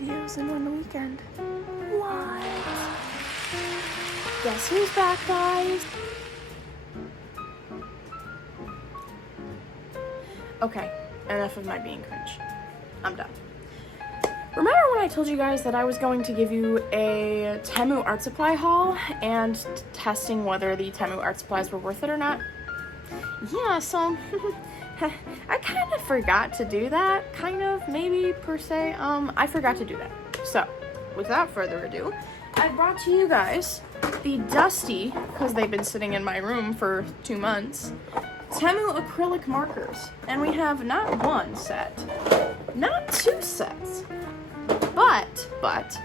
videos in one weekend. What? Guess who's back, guys? Okay, enough of my being cringe. I'm done. Remember when I told you guys that I was going to give you a TEMU art supply haul and testing whether the TEMU art supplies were worth it or not? Yeah, so I kind of forgot to do that, maybe per se. I forgot to do that. So, without further ado, I brought to you guys the dusty, because they've been sitting in my room for 2 months, TEMU acrylic markers. And we have not one set, not 2 sets, but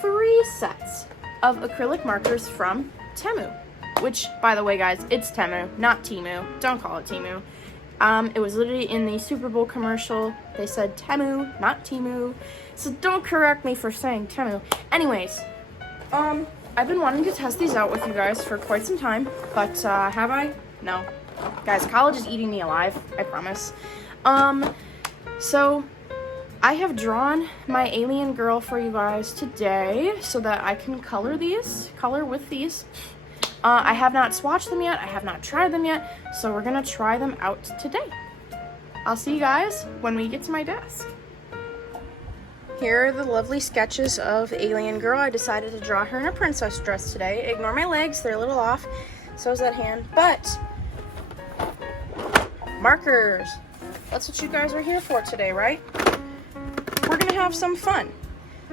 3 sets of acrylic markers from TEMU. Which, by the way, guys, it's TEMU, not TEMU. Don't call it TEMU. It was literally in the Super Bowl commercial. They said TEMU, not TEMU. So don't correct me for saying TEMU. Anyways, I've been wanting to test these out with you guys for quite some time, but have I? No. Guys, college is eating me alive, I promise. So I have drawn my alien girl for you guys today so that I can color with these. I have not swatched them yet, I have not tried them yet, so we're gonna try them out today. I'll see you guys when we get to my desk. Here are the lovely sketches of Alien Girl. I decided to draw her in a princess dress today. Ignore my legs, they're a little off, so is that hand, but markers. That's what you guys are here for today, right? We're gonna have some fun.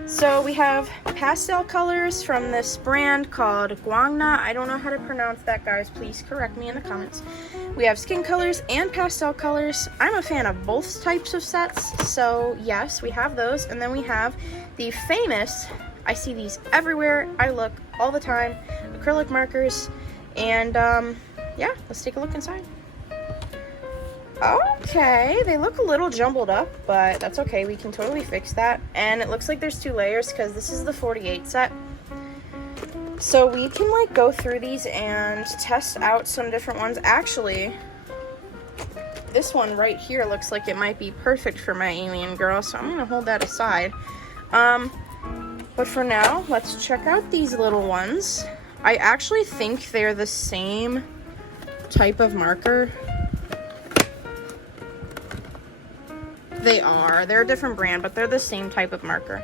So we have pastel colors from this brand called Guangna. I don't know how to pronounce that, guys. Please correct me in the comments. We have skin colors and pastel colors. I'm a fan of both types of sets, so yes, we have those. And then we have the famous, I see these everywhere, I look all the time, acrylic markers. And yeah, let's take a look inside. Okay, they look a little jumbled up, but that's okay. We can totally fix that. And it looks like there's 2 layers because this is the 48 set. So we can go through these and test out some different ones. Actually, this one right here looks like it might be perfect for my alien girl, so I'm gonna hold that aside. But for now, let's check out these little ones. I actually think they're the same type of marker. They're a different brand, but they're the same type of marker.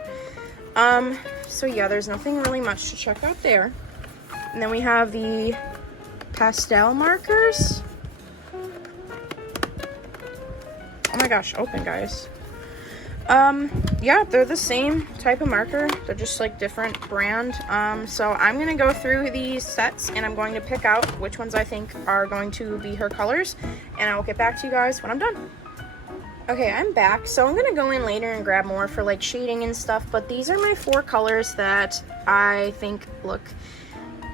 So yeah, there's nothing really much to check out there. And then we have the pastel markers. Oh my gosh, open, guys. Yeah, they're the same type of marker. They're just different brand. So I'm gonna go through these sets and I'm going to pick out which ones I think are going to be her colors, and I will get back to you guys when I'm done. Okay, I'm back. So I'm gonna go in later and grab more for shading and stuff, but these are my 4 colors that I think look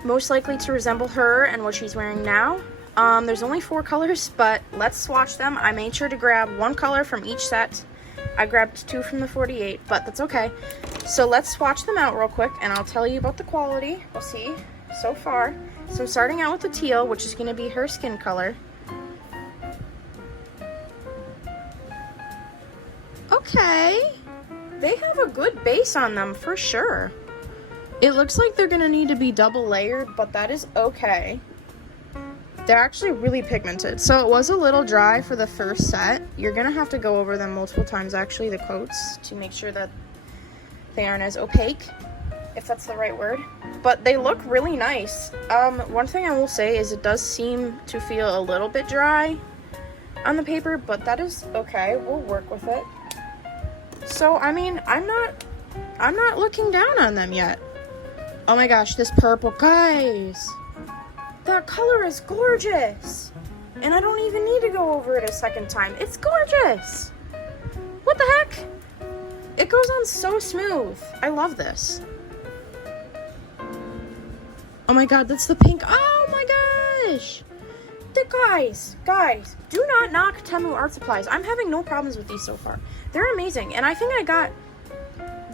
most likely to resemble her and what she's wearing now. There's only 4 colors, but let's swatch them. I made sure to grab 1 color from each set. I grabbed 2 from the 48, but that's okay. So let's swatch them out real quick and I'll tell you about the quality. We'll see so far. So I'm starting out with the teal, which is gonna be her skin color. Okay, they have a good base on them for sure. It looks like they're gonna need to be double layered, but that is okay. They're actually really pigmented. So it was a little dry for the first set. You're gonna have to go over them multiple times, actually, the coats, to make sure that they aren't as opaque, if that's the right word. But they look really nice. One thing I will say is it does seem to feel a little bit dry on the paper, but that is okay. We'll work with it. So, I mean, I'm not looking down on them yet. Oh my gosh, this purple, guys. That color is gorgeous. And I don't even need to go over it a second time. It's gorgeous. What the heck? It goes on so smooth. I love this. Oh my god, that's the pink. Oh my gosh. Guys, do not knock TEMU art supplies. I'm having no problems with these so far. They're amazing. And I think I got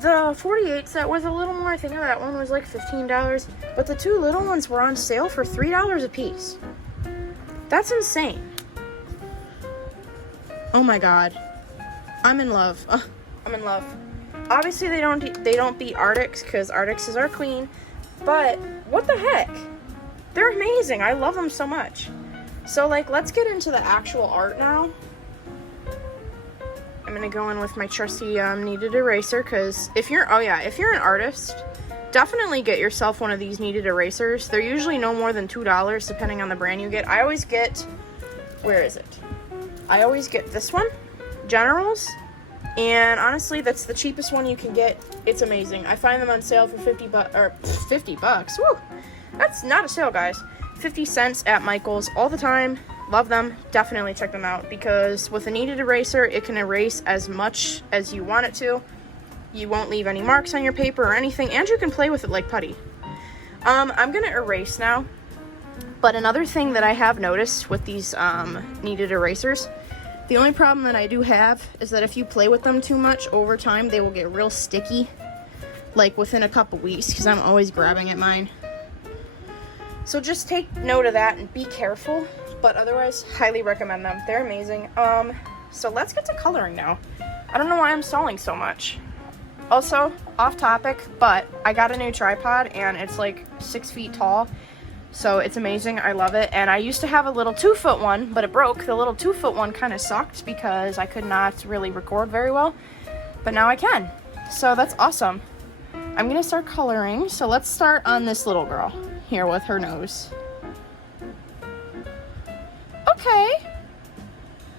the 48 set was a little more. I think that one was $15, but the 2 little ones were on sale for $3 a piece. That's insane. Oh my god. I'm in love. I'm in love. Obviously they don't beat Arctics because Arctics is our queen, but what the heck? They're amazing. I love them so much. So like, let's get into the actual art now. I'm gonna go in with my trusty kneaded eraser because if you're an artist, definitely get yourself one of these kneaded erasers. They're usually no more than $2 depending on the brand you get. I always get, where is it? I always get this one, Generals, and honestly that's the cheapest one you can get. It's amazing. I find them on sale for 50 bucks. Woo! That's not a sale, guys. 50 cents at Michael's all the time. Love them. Definitely check them out because with a kneaded eraser, it can erase as much as you want it to. You won't leave any marks on your paper or anything, and you can play with it like putty. I'm gonna erase now. But another thing that I have noticed with these kneaded erasers, the only problem that I do have is that if you play with them too much over time, they will get real sticky, like within a couple weeks, because I'm always grabbing at mine. So just take note of that and be careful, but otherwise, highly recommend them. They're amazing. So let's get to coloring now. I don't know why I'm stalling so much. Also, off topic, but I got a new tripod and it's like 6 feet tall. So it's amazing. I love it. And I used to have a little 2-foot one, but it broke. The little 2-foot one kind of sucked because I could not really record very well. But now I can. So that's awesome. I'm going to start coloring. So let's start on this little girl here with her nose. Okay.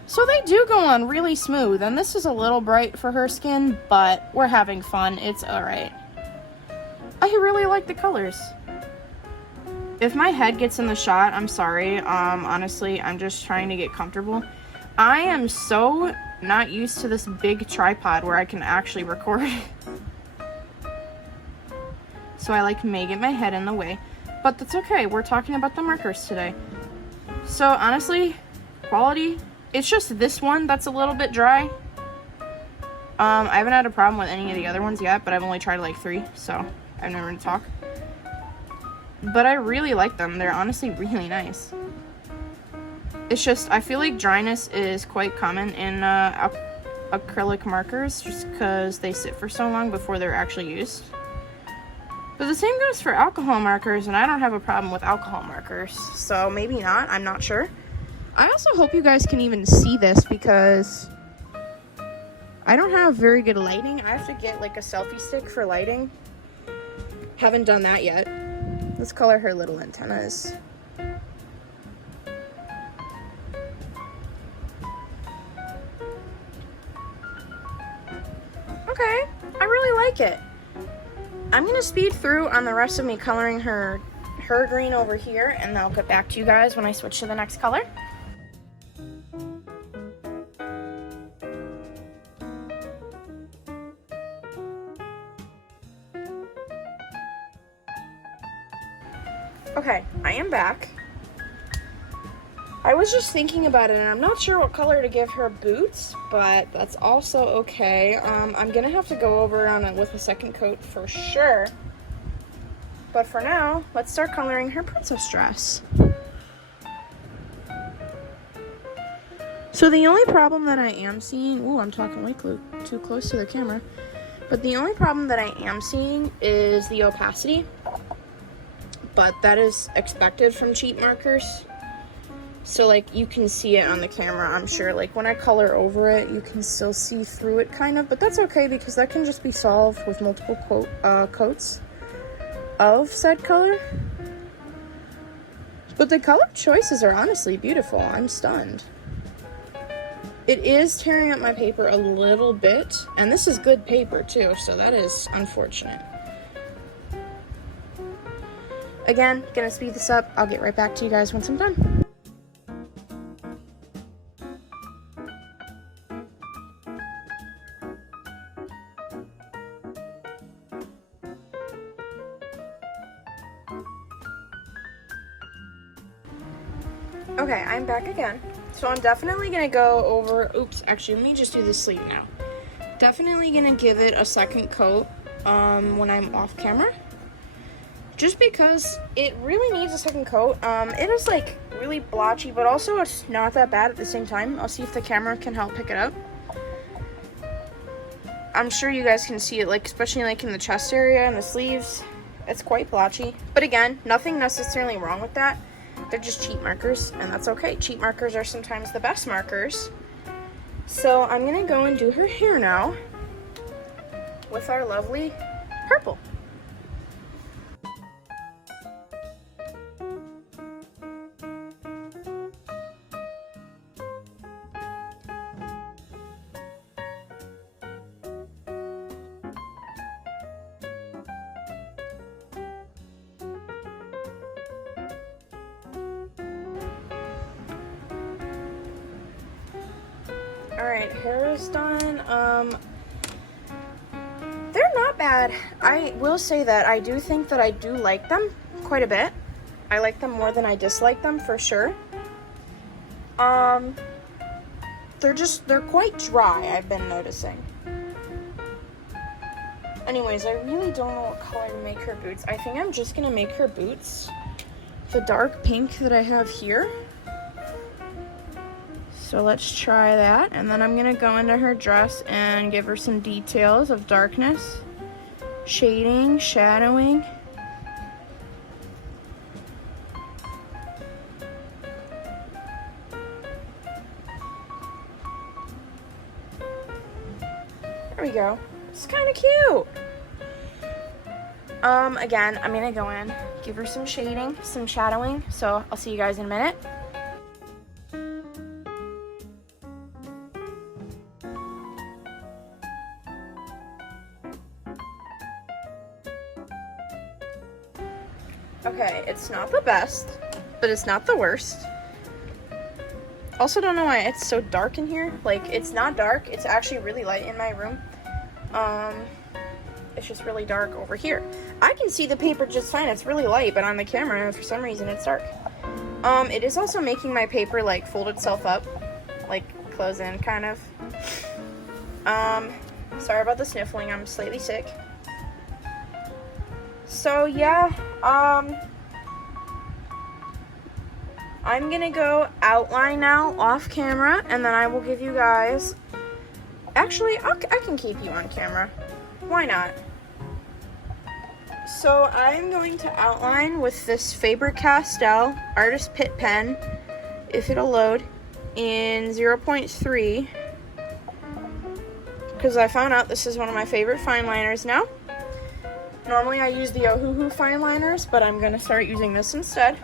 So they do go on really smooth, and this is a little bright for her skin, but we're having fun. It's alright. I really like the colors. If my head gets in the shot, I'm sorry. Honestly, I'm just trying to get comfortable. I am so not used to this big tripod where I can actually record. So I like may get my head in the way, but that's okay. We're talking about the markers today. So honestly, quality, it's just this one that's a little bit dry. I haven't had a problem with any of the other ones yet, but I've only tried like 3, so I've never been to talk. But I really like them. They're honestly really nice. It's just, I feel like dryness is quite common in acrylic markers just because they sit for so long before they're actually used. But the same goes for alcohol markers, and I don't have a problem with alcohol markers. So maybe not, I'm not sure. I also hope you guys can even see this because I don't have very good lighting. I have to get like a selfie stick for lighting. Haven't done that yet. Let's color her little antennas. Okay, I really like it. I'm gonna speed through on the rest of me coloring her green over here, and then I'll get back to you guys when I switch to the next color. Okay, I am back. I was just thinking about it, and I'm not sure what color to give her boots, but that's also okay. I'm gonna have to go over on it with a second coat for sure. But for now, let's start coloring her princess dress. So the only problem that I am seeing, ooh, I'm talking way too close to the camera, but the only problem that I am seeing is the opacity. But that is expected from cheap markers. So like you can see it on the camera, I'm sure. Like when I color over it, you can still see through it kind of, but that's okay because that can just be solved with multiple coats of said color. But the color choices are honestly beautiful. I'm stunned. It is tearing up my paper a little bit, and this is good paper too, so that is unfortunate. Again, gonna speed this up. I'll get right back to you guys once I'm done. Okay, I'm back again. So I'm definitely gonna go over, oops, actually let me just do the sleeve now. Definitely gonna give it a second coat when I'm off camera. Just because it really needs a second coat. It is like really blotchy, but also it's not that bad at the same time. I'll see if the camera can help pick it up. I'm sure you guys can see it, like, especially like in the chest area and the sleeves. It's quite blotchy. But again, nothing necessarily wrong with that. They're just cheap markers, and that's okay. Cheap markers are sometimes the best markers. So I'm gonna go and do her hair now with our lovely purple. Alright, hair is done. They're not bad. I will say that I do think that I do like them quite a bit. I like them more than I dislike them, for sure. They're quite dry, I've been noticing. Anyways, I really don't know what color to make her boots. I think I'm just gonna make her boots the dark pink that I have here. So let's try that, and then I'm gonna go into her dress and give her some details of darkness, shading, shadowing. There we go. It's kind of cute. Again, I'm gonna go in, give her some shading, some shadowing, so I'll see you guys in a minute. Okay, it's not the best, but it's not the worst. Also, don't know why it's so dark in here. Like, it's not dark, it's actually really light in my room. It's just really dark over here. I can see the paper just fine, it's really light, but on the camera, for some reason, it's dark. It is also making my paper, like, fold itself up, like, close in, kind of. Sorry about the sniffling, I'm slightly sick. So, yeah, I'm gonna go outline now off camera, and then I will give you guys, actually, I can keep you on camera, why not? So I'm going to outline with this Faber-Castell Artist Pitt pen, if it'll load, in 0.3, because I found out this is one of my favorite fine liners now. Normally I use the Ohuhu fine liners, but I'm gonna start using this instead.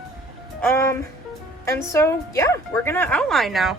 And so, yeah, we're gonna outline now.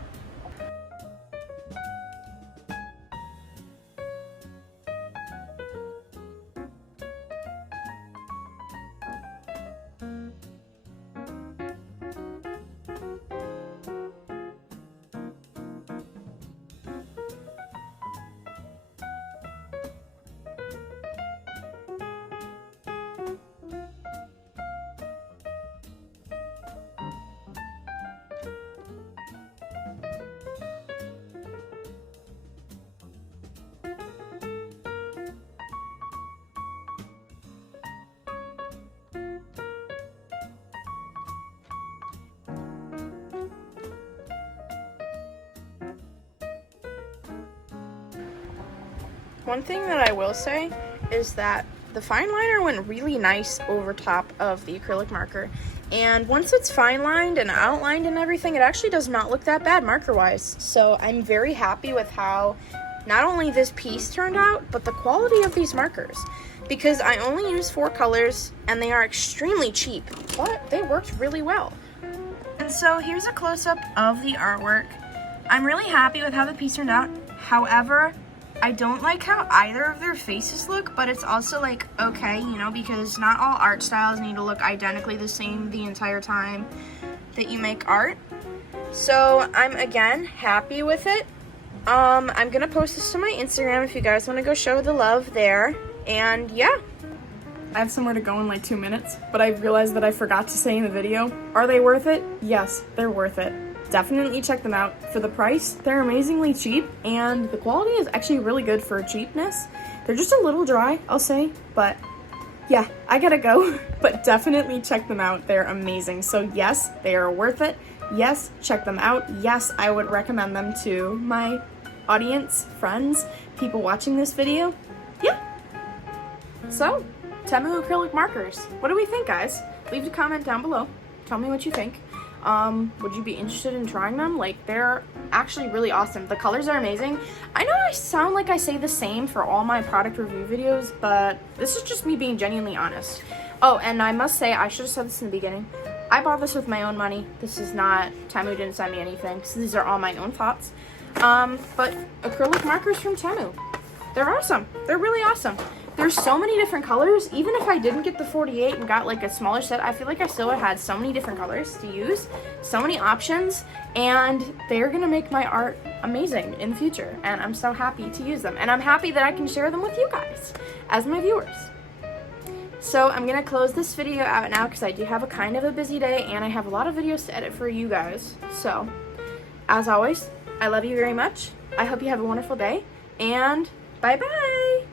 One thing that I will say is that the fine liner went really nice over top of the acrylic marker, and once it's fine lined and outlined and everything, it actually does not look that bad marker wise. So I'm very happy with how not only this piece turned out, but the quality of these markers, because I only used 4 colors and they are extremely cheap, but they worked really well. And so here's a close-up of the artwork. I'm really happy with how the piece turned out. However, I don't like how either of their faces look, but it's also like, okay, you know, because not all art styles need to look identically the same the entire time that you make art. So I'm, again, happy with it. I'm gonna post this to my Instagram if you guys want to go show the love there. And yeah. I have somewhere to go in like 2 minutes, but I realized that I forgot to say in the video, are they worth it? Yes, they're worth it. Definitely check them out. For the price, they're amazingly cheap, and the quality is actually really good for cheapness. They're just a little dry, I'll say, but yeah, I gotta go. But definitely check them out. They're amazing. So yes, they are worth it. Yes, check them out. Yes, I would recommend them to my audience, friends, people watching this video. Yeah. So, TEMU acrylic markers. What do we think, guys? Leave a comment down below. Tell me what you think. Would you be interested in trying them? Like, they're actually really awesome. The colors are amazing. I know I sound like I say the same for all my product review videos, but this is just me being genuinely honest. Oh, and I must say, I should have said this in the beginning. I bought this with my own money. This is not, TEMU didn't send me anything, so these are all my own thoughts. But acrylic markers from TEMU. They're awesome. They're really awesome. There's so many different colors. Even if I didn't get the 48 and got like a smaller set, I feel like I still would have had so many different colors to use, so many options, and they're gonna make my art amazing in the future, and I'm so happy to use them. And I'm happy that I can share them with you guys as my viewers. So I'm gonna close this video out now because I do have a kind of a busy day and I have a lot of videos to edit for you guys. So, as always, I love you very much. I hope you have a wonderful day, and bye-bye!